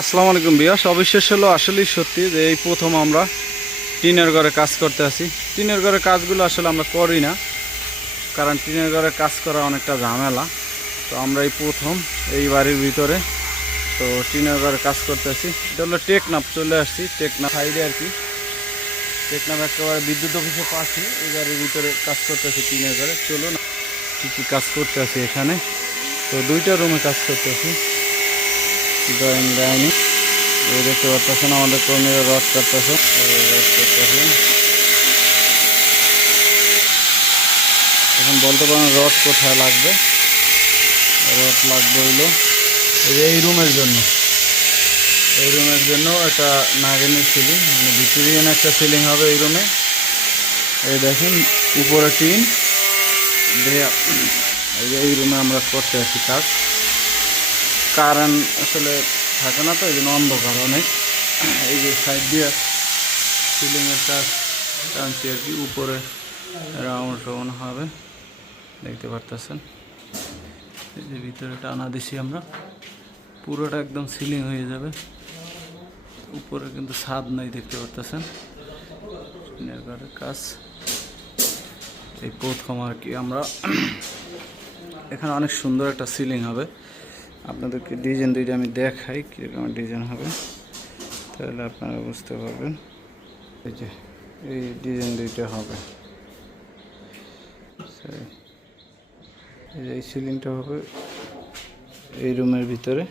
আসসালামু আলাইকুম বিয়াস। অবিশ্বাস হলো, আসলেই সত্যি যে এই প্রথম আমরা টিনের ঘরে কাজ করতে আসি টিনের ঘরে কাজগুলো আসলে আমরা করি না, কারণ টিনের ঘরে কাজ করা অনেকটা ঝামেলা। তো আমরা এই প্রথম এই বাড়ির ভিতরে, তো টিনের ঘরে কাজ করতে আসি এটা হলো টেকনাফ, চলে আসছি টেকনাফ সাইডে আর কি। টেকনাফ একেবারে বিদ্যুৎ অফিসে পাচ্ছি এই বাড়ির ভিতরে কাজ করতে আসি টিনের ঘরে। চলো না কী কী কাজ করতে আসি এখানে? তো দুইটা রুমে কাজ করতে আসি ড্রয়িং ডাইনিং এই দেখতে পাচ্ছেন, আমাদের কর্মীরা রড করতেছে। রড করতেছে এখন বলতে পারেন রড কোথায় লাগবে? রড লাগবে হইল এই রুমের জন্য। এই রুমের জন্য একটা নাগিনের সিলিং মানে ভিক্টোরিয়ান একটা সিলিং হবে এই রুমে। এই দেখেন, উপরে টিন। এই যে এই রুমে আমরা করতে আসি কাজ। কারেন্ট আসলে থাকে না তো, এই জন্য অন্ধকার অনেক। এই যে সাইড দিয়ে সিলিংয়ের কাজ টানছি আর কি, উপরে রাউন্ড রাউন্ড হবে। দেখতে পারতেছেন? এই যে ভিতরে টানা দিছি আমরা। পুরোটা একদম সিলিং হয়ে যাবে। উপরে কিন্তু ছাদ নাই, দেখতে পারতেছেন? ঘরের কাজ। এই প্রথম আর কি আমরা। এখানে অনেক সুন্দর একটা সিলিং হবে। আপনাদেরকে ডিজাইন দুইটা আমি দেখাই কীরকম ডিজাইন হবে, তাহলে আপনারা বুঝতে পারবেন। এই যে, এই ডিজাইন দুইটা হবে। এই সিলিংটা হবে এই রুমের ভিতরে,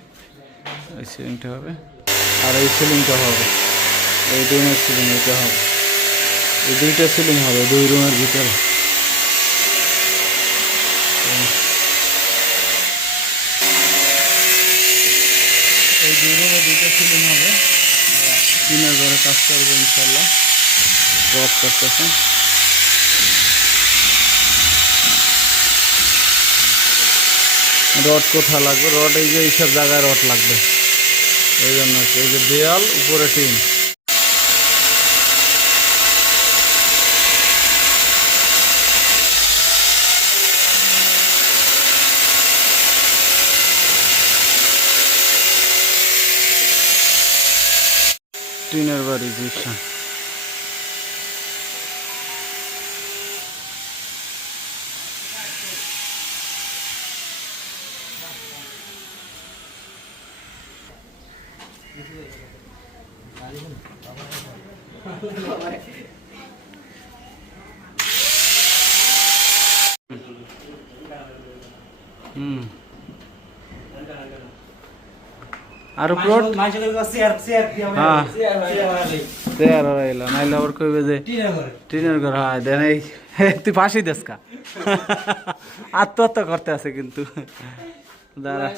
এই সিলিংটা হবে, আর এই সিলিংটা হবে, এই রুমের সিলিং, এটা হবে। এই দুইটা সিলিং হবে দুই রুমের ভিতরে এই দুই রুমে দুইটা সিলিং হবে। টিনের ঘরে কাজ করবে ইনশাল্লাহ রড করতেছে রড কোথায় লাগবে? রড এই যে এইসব জায়গায় রড লাগবে। এই জন্য। এই যে দেয়াল, উপরে টিন। টিনের বাড়ি জিপসান হুম। আর প্লট চেয়ার রইলা নাইলে আবার কইবে যে টিনের ঘর। হয় দেন এই তুই ফাঁসি দেস কা? আত্মহত্যা করতে আছে কিন্তু। দাঁড়া।